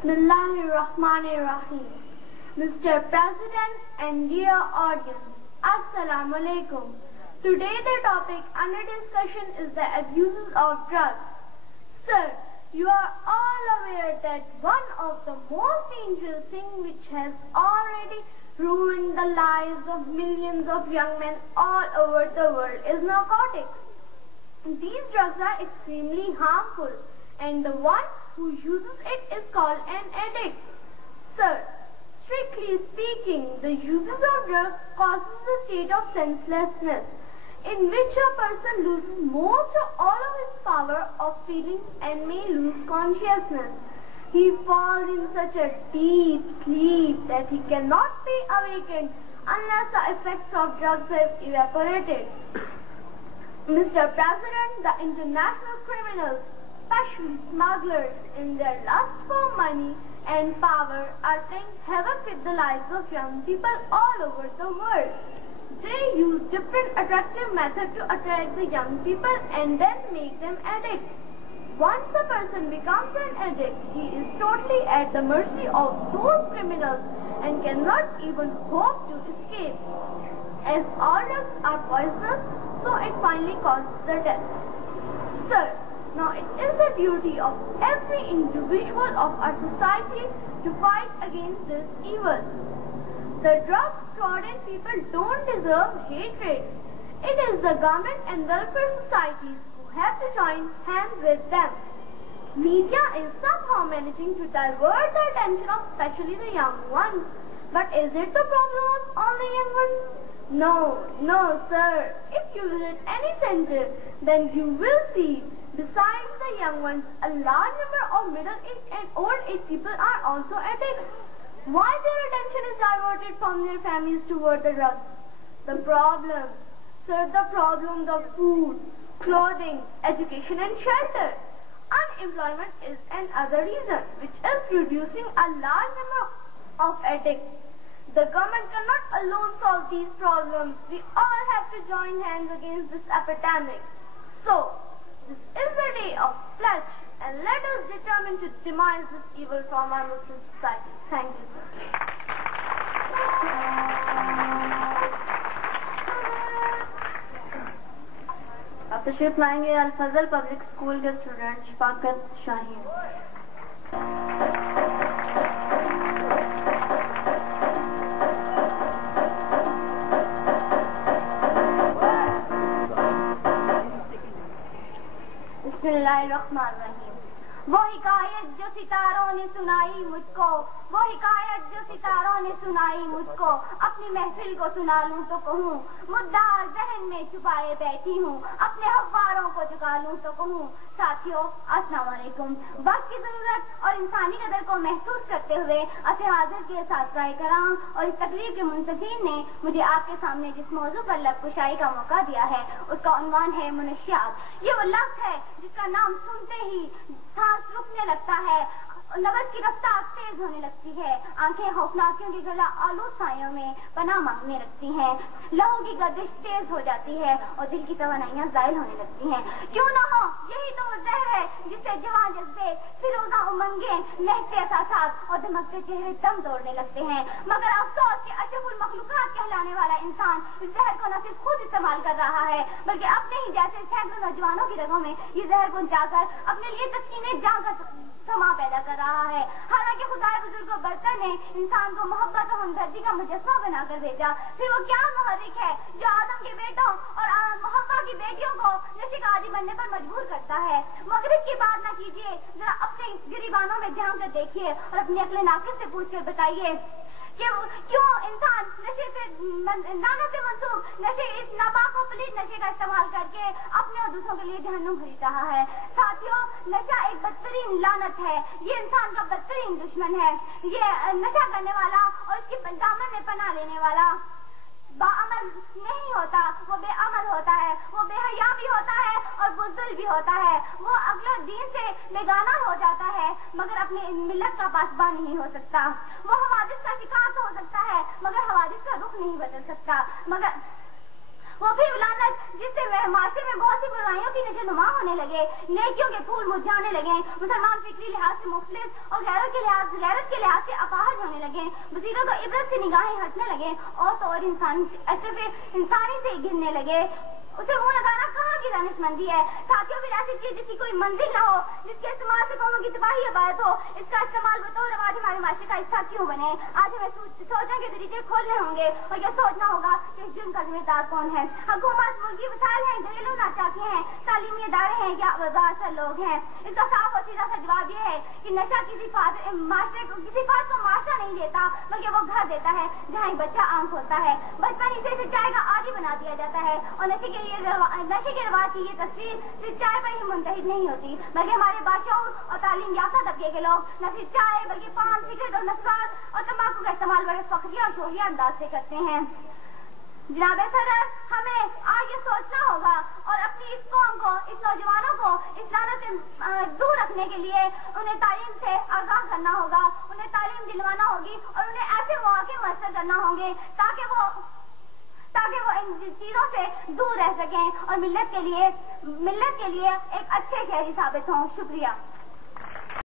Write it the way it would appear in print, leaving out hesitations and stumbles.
Bismillahirrahmanirrahim. Mr. President and dear audience, Assalamu alaikum. Today the topic under discussion is the abuses of drugs. Sir, you are all aware that one of the most dangerous things which has already ruined the lives of millions of young men all over the world is narcotics. These drugs are extremely harmful, and the one who uses it is called an addict. Sir, strictly speaking, the uses of drugs causes a state of senselessness, in which a person loses most or all of his power of feeling and may lose consciousness. He falls in such a deep sleep that he cannot be awakened unless the effects of drugs have evaporated. Mr. President, the international criminals, especially smugglers, in their lust for money and power, are playing havoc with the lives of young people all over the world. They use different attractive methods to attract the young people and then make them addicts. Once a person becomes an addict, he is totally at the mercy of those criminals and cannot even hope to escape. As all drugs are poisonous, so it finally causes the death. Sir, now it is the duty of every individual of our society to fight against this evil. The drug-trodden people don't deserve hatred. It is the government and welfare societies who have to join hands with them. Media is somehow managing to divert the attention of especially the young ones. But is it the problem of only young ones? No, sir. If you visit any center, then you will see, besides the young ones, a large number of middle-aged and old-age people are also addicts. Why their attention is diverted from their families toward the drugs? The problems, sir, the problems of food, clothing, education and shelter. Unemployment is another reason, which is producing a large number of addicts. The government cannot alone solve these problems. We all have to join hands against this epidemic. So, this is the day of pledge, and let us determine to demise this evil from our Muslim society. Thank you, sir. اب تشریف لائیں گے الفضل public school کے student Shafaqat شاہین. بسم اللہ الرحمن الرحیم. وہ حکایت جو ستاروں نے سنائی مجھ کو، وہ حکایت جو ستاروں نے سنائی مجھ کو، اپنی محفل کو سنا لوں تو کہوں، مدعا ذہن میں چھپائے بیٹھی ہوں، اپنے حواروں کو جگا لوں تو کہوں. ساتھیوں السلام علیکم. وقت کی ضرورت اور انسانی قدر کو محسوس کرتے ہوئے اسے حاضر کے اساتذہ کرام اور اس تقریب کے منصفین نے مجھے آپ کے سامنے جس موضوع پر لب کشائی کا موقع دیا ہے اس کا عنوان ہے منشیات. یہ وہ لفظ ہے جس کا نام سنتے ہی سانس رکنے لگتا ہے، نبض کی رفتار تیز ہونے لگتی ہے، آنکھیں خوفناکیوں کی گلا آلود سایوں میں پناہ مانگنے لگتی ہیں، لہو کی گردش تیز ہو جاتی ہے اور دل کی توانائیاں زائل ہونے لگتی ہیں. کیوں نہ ہو یہی تو وہ زہر ہے جس سے جوان جذبے، فیروزہ امنگیں، مہکتے احساسات اور دمکتے چہرے دم توڑنے لگتے ہیں. مگر افسوس کہ اشرف المخلوقات کہلانے والا انسان اس زہر کو نہ صرف خود استعمال کر رہا ہے بلکہ اپنے ہی جیسے سینکڑوں نوجوانوں کی رگوں میں یہ زہر پہنچا کر اپنے لیے تسکین جان کا سما پیدا کر رہا ہے. حالانکہ خدائے بزرگ و برتر نے انسان کو محبت اور ہمدردی کا مجسمہ بنا کر بھیجا، پھر وہ کیا محرک ہے جو آدم کے بیٹوں اور محوا کی بیٹیوں کو نشے کا عادی بننے پر مجبور کرتا ہے. مغرب کی بات نہ کیجیے، ذرا اپنے گریبانوں میں دھیان کر دیکھیے اور اپنی عقل ناقص سے پوچھ کر بتائیے کہ کیوں انسان نشے سے لعنت سے منسوب نشے، اس ناپاک و پلید نشے کا استعمال کر کے اپنے اور دوسروں کے لیے جہنم خرید رہا ہے. ساتھیوں، نشہ ایک بدترین لعنت ہے، یہ انسان کا بدترین دشمن ہے. یہ نشہ کرنے والا اور اس کی دامن میں پناہ لینے والا باعمل نہیں ہوتا، وہ بے عمل ہوتا ہے، وہ بے حیا بھی ہوتا ہے اور بزدل بھی ہوتا ہے. وہ عقل و دین سے بیگانہ ہو جاتا ہے مگر اپنی ملت کا پاسبان نہیں ہو سکتا. وہ حوادث کا شکار تو ہو سکتا ہے مگر حوادث کا رخ نہیں بدل سکتا. مگر وہ پھر لعنت جس سے معاشرے میں بہت سی برائیوں کی نشو نما ہونے لگے، نیکیوں کے پھول مرجھانے لگے، مسلمان فکری لحاظ سے مفلس اور غیروں کے لحاظ غیرت کے لحاظ سے اپاہج ہونے لگے، بصیرت و عبرت سے نگاہیں ہٹنے لگے، اور تو اور انسان اشرف انسانی سے گرنے لگے، اسے منہ لگانا کہاں کی دانش مندی ہے؟ ساتھیوں پھر ایسی چیز جس کی کوئی منزل نہ ہو، جس کے استعمال سے قوموں کی تباہی عبادت ہو، اس کا استعمال بطور آج ہمارے معاشرے کا حصہ کیوں بنے؟ آج ہمیں سوچنے کے طریقے کھولنے ہوں گے اور یہ سوچنا ہوگا کہ اس جرم کا ذمہ دار کون ہے۔ حکومت، ملکی وسائل ہیں، گھریلو ناچاکیاں ہیں، تعلیمی ادارے ہیں یا وزارت لوگ ہیں؟ اس کا صاف اور سیدھا سا جواب یہ ہے کہ نشہ کسی معاشرے کو معاشرہ نہیں دیتا، بلکہ وہ گھر دیتا ہے جہاں ایک بچہ آنکھ کھولتا ہے، بچپن اسے سچائی کا عادی بنا دیا جاتا ہے، اور نشے کے رواج کی یہ تصویر صرف چائے پر ہی منتحد نہیں ہوتی، بلکہ ہمارے باشعور اور تعلیم یافتہ طبقے کے لوگ نہ صرف چائے بلکہ پان، سگریٹ اور مسواک اور تمباکو کا استعمال بڑے فخریہ اور شوریہ انداز سے کرتے ہیں۔ جناب صدر، ہمیں آج یہ سوچنا ہوگا اور اپنی اس قوم کو، اس نوجوانوں کو اس لعنت سے دور رکھنے کے لیے انہیں تعلیم سے آگاہ کرنا ہوگا، انہیں تعلیم دلوانا ہوگی اور انہیں ایسے مواقع میسر کرنا ہوں گے تاکہ وہ ان چیزوں سے دور رہ سکیں اور ملت کے لیے ایک اچھے شہری ثابت ہوں۔ شکریہ۔